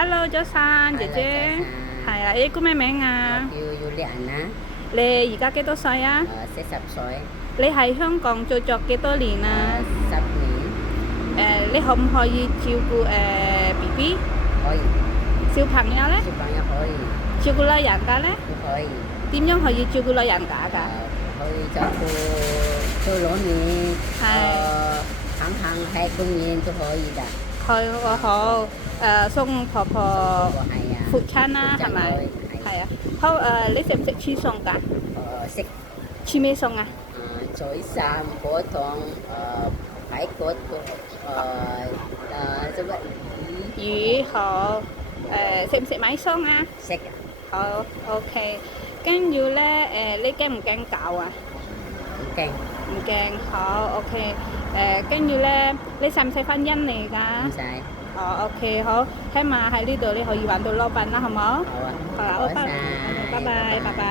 Hello，早晨，姐姐，係啊，你叫咩名啊？叫 Yuliana，你而家幾多歲啊？40歲，你喺香港做咗幾多年啊？10年，你可唔可以照顧BB 可以，小朋友呢？小朋友可以，照顧老人家呢？都可以，點樣可以照顧老人家㗎？可以照顧到攞面，行喺公園都可以㗎。好，送婆婆係啊，父親啦，係咪？係啊。好，你食唔食黐餸㗎？食黐咩餸啊？菜衫、果糖、排骨，做乜魚好，食唔食米餸啊？食啊？好，OK。跟住咧，你驚唔驚狗啊？唔驚，唔驚，好，OK。跟住咧，你使唔使翻印尼㗎？唔使，哦，OK，好，起碼喺呢度你可以揾到老闆啦，好冇？好啊，好啦，唔該晒，拜拜，拜拜。